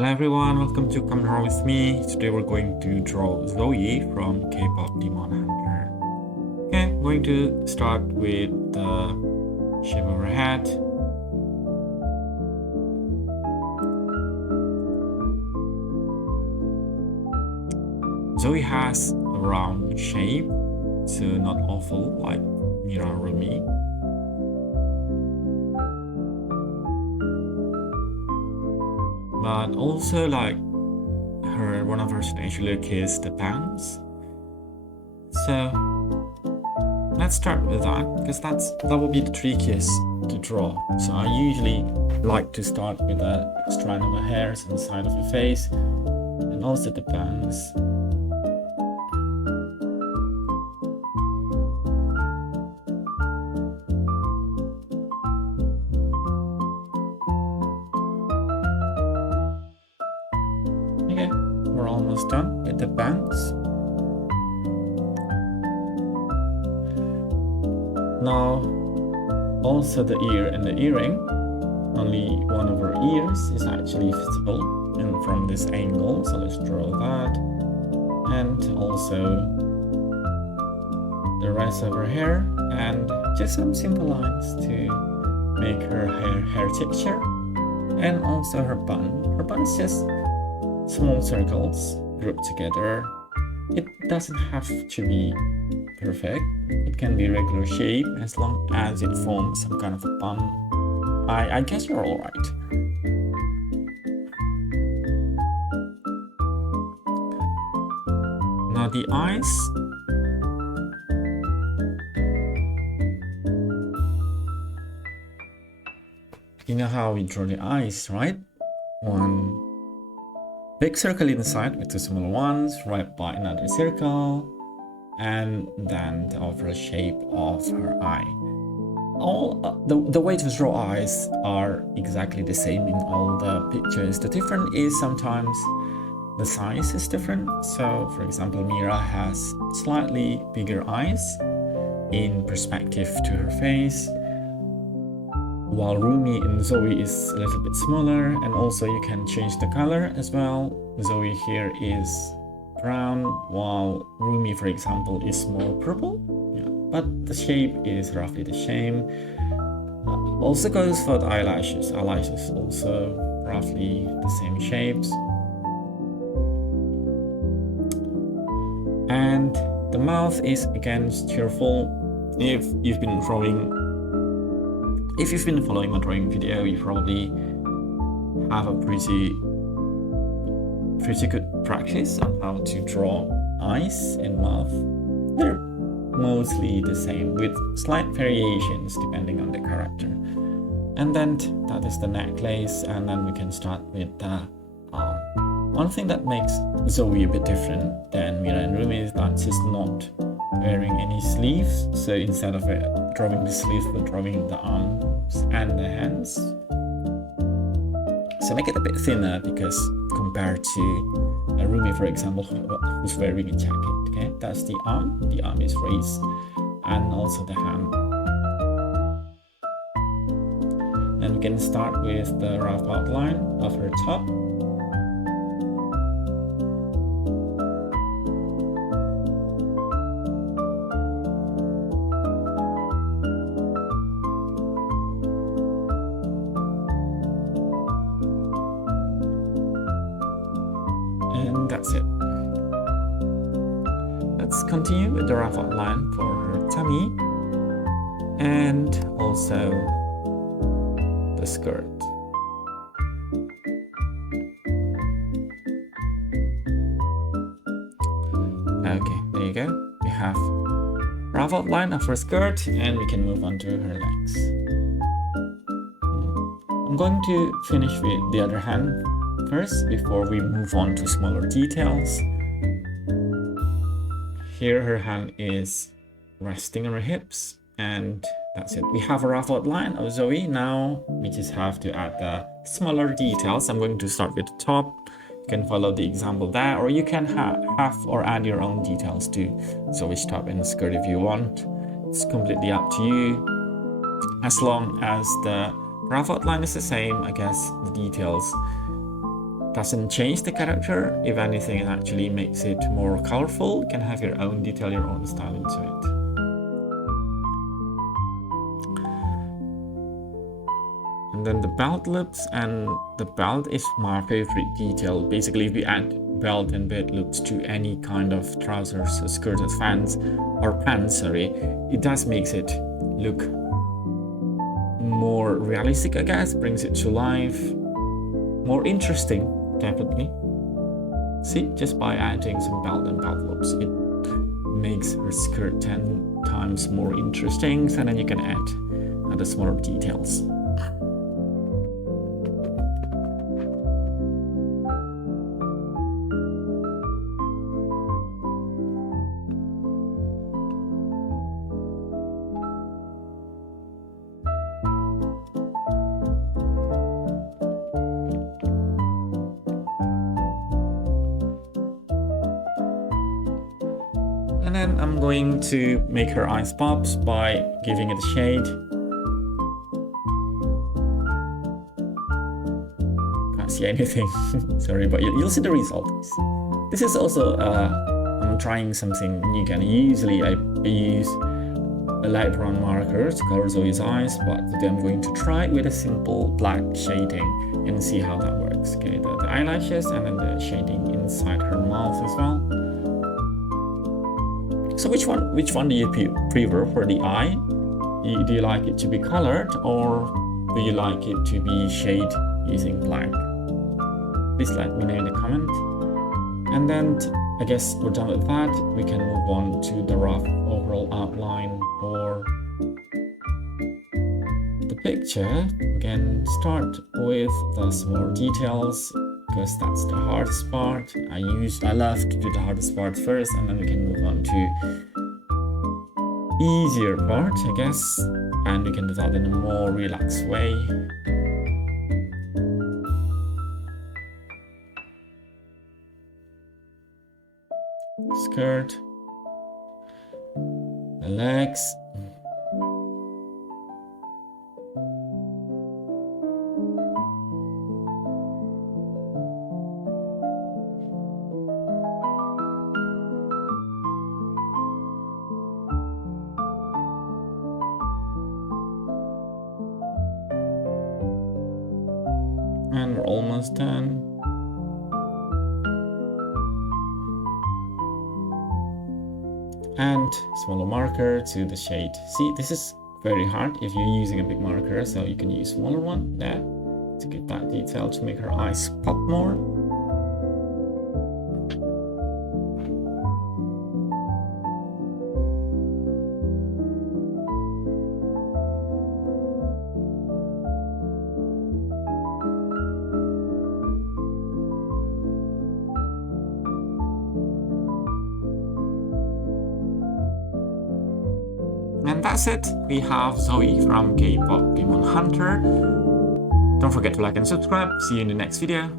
Hello everyone, welcome to Come Draw With Me. Today we're going to draw Zoey from K-Pop Demon Hunter. Okay, I'm going to start with the shape of her head. Zoey has a round shape, so not awful like Mira or me. But also like one of her signature look is the bangs. So let's start with that because that will be the trickiest to draw. So I usually like to start with a strand of the hairs on the side of the face and also the bangs. Okay, we're almost done with the bangs. Now, also the ear and the earring. Only one of her ears is actually visible and from this angle, so let's draw that. And also the rest of her hair and just some simple lines to make her hair texture. And also her bun. Her bun is just small circles grouped together. It doesn't have to be perfect. It can be regular shape as long as it forms some kind of a bun. I guess you're alright. Now the eyes. You know how we draw the eyes, right? One big circle inside with two smaller ones, right by another circle, and then the overall shape of her eye. All the way to draw eyes are exactly the same in all the pictures. The difference is sometimes the size is different. So, for example, Mira has slightly bigger eyes in perspective to her face, while Rumi and Zoey is a little bit smaller, and also you can change the color as well. Zoey here is brown, while Rumi, for example, is more purple. Yeah, but the shape is roughly the same. Also goes for the eyelashes. Eyelashes also roughly the same shapes. And the mouth is again cheerful. If you've been following my drawing video, you probably have a pretty good practice on how to draw eyes and mouth. They're mostly the same with slight variations depending on the character. And then that is the necklace, and then we can start with the arm. One thing that makes Zoey a bit different than Mira and Rumi is that she's not wearing any sleeves. So instead of drawing the sleeves, we're drawing the arms and the hands. So make it a bit thinner because compared to Rumi, for example, who's wearing a jacket. Okay, that's the arm. The arm is raised, and also the hand. And we can start with the rough outline of her top. And that's it. Let's continue with the rough outline for her tummy and also the skirt. Okay, there you go. We have rough outline of her skirt, and we can move on to her legs. I'm going to finish with the other hand first before we move on to smaller details. Here her hand is resting on her hips, and that's it. We have a rough outline of Zoey. Now we just have to add the smaller details. I'm going to start with the top. You can follow the example there, or you can have or add your own details to Zoey's top and skirt if you want. It's completely up to you. As long as the rough outline is the same, I guess the details doesn't change the character. If anything, it actually makes it more colorful. You can have your own detail, your own style into it. And then the belt loops, and the belt is my favorite detail. Basically, if you add belt and belt loops to any kind of trousers, skirts, or pants, sorry, it does makes it look more realistic, I guess, brings it to life, more interesting, definitely. See, just by adding some belt and belt loops, it makes her skirt 10 times more interesting, and then you can add other smaller details. And then I'm going to make her eyes pop by giving it a shade. Can't see anything, sorry, but you'll see the result. This is also, I'm trying something new again. Usually I use a light brown marker to color Zoe's eyes, but today I'm going to try it with a simple black shading and see how that works. Okay, the eyelashes and then the shading inside her mouth as well. So which one do you prefer for the eye? Do you like it to be colored, or do you like it to be shade using black? Please let me know in the comment. And then I guess we're done with that. We can move on to the rough overall outline for the picture. Again, start with the small details, because that's the hardest part. I love to do the hardest part first, and then we can move on to easier part, I guess, and we can do that in a more relaxed way. Skirt, the legs. And we're almost done. And smaller marker to the shade. See, this is very hard if you're using a big marker, so you can use smaller one there to get that detail to make her eyes pop more. And that's it. We have Zoey from KPop Demon Hunter. Don't forget to like and subscribe. See you in the next video.